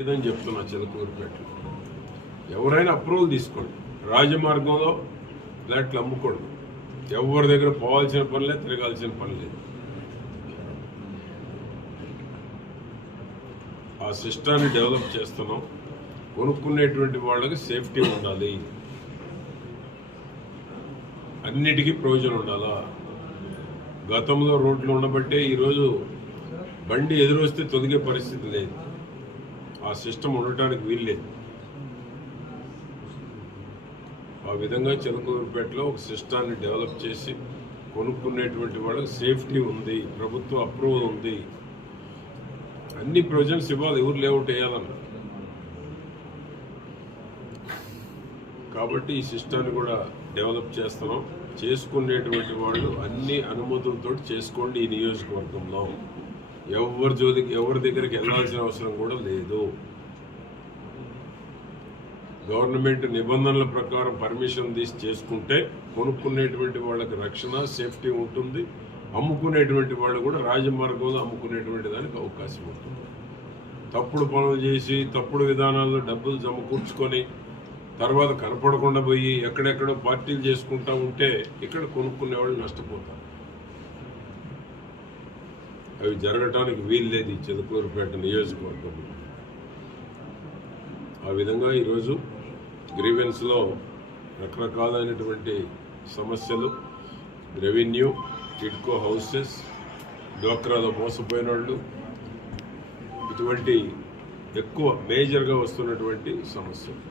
లేదని చెప్తున్నా. చిలకూరుపేటలో ఎవరైనా అప్రూవల్ తీసుకోండి. రాజమార్గంలో ఫ్లాట్లు అమ్ముకోండి. ఎవరి దగ్గర పోవాల్సిన పని లేదు, తిరగాల్సిన పని లేదు. ఆ సిస్టాన్ని డెవలప్ చేస్తున్నాం. కొనుక్కునేటువంటి వాళ్ళకి సేఫ్టీ ఉండాలి, అన్నిటికీ ప్రయోజనం ఉండాలా. గతంలో రోడ్లు ఉండబట్టే ఈరోజు బండి ఎదురొస్తే తొలగే పరిస్థితి లేదు. ఆ సిస్టమ్ ఉండటానికి వీల్లేదు. ఆ విధంగా చిలకూరుపేటలో ఒక సిస్టాన్ని డెవలప్ చేసి కొనుక్కునేటువంటి వాళ్ళకి సేఫ్టీ ఉంది, ప్రభుత్వ అప్రూవల్ ఉంది, అన్ని ప్రొవిజన్స్ ఇవ్వాలి. ఎవరు లేఅవుట్ వేయాలన్న కాబట్టి ఈ సిస్టాన్ని కూడా డెవలప్ చేస్తున్నాం. చేసుకునేటువంటి వాళ్ళు అన్ని అనుమతులతో చేసుకోండి. ఈ నియోజకవర్గంలో ఎవరి దగ్గరికి వెళ్ళాల్సిన అవసరం కూడా లేదు. గవర్నమెంట్ నిబంధనల ప్రకారం పర్మిషన్ తీసి చేసుకుంటే కొనుక్కునేటువంటి వాళ్ళకి రక్షణ, సేఫ్టీ ఉంటుంది. అమ్ముకునేటువంటి వాళ్ళు కూడా రాజమార్గంలో అమ్ముకునేటువంటి దానికి అవకాశం ఉంటుంది. తప్పుడు పనులు చేసి తప్పుడు విధానాల్లో డబ్బులు సమకూర్చుకొని తర్వాత కనపడకుండా పోయి ఎక్కడెక్కడో పార్టీలు చేసుకుంటా ఉంటే ఇక్కడ కొనుక్కునే వాళ్ళు నష్టపోతారు. అవి జరగటానికి వీల్లేదు ఈ చిలకూరుపేట నియోజకవర్గంలో. ఆ విధంగా ఈరోజు గ్రీవెన్స్లో రకరకాలైనటువంటి సమస్యలు, రెవెన్యూ, టిడ్కో హౌసెస్, డ్వాక్రాలో మోసపోయిన వాళ్ళు, ఇటువంటి ఎక్కువ మేజర్గా వస్తున్నటువంటి సమస్యలు.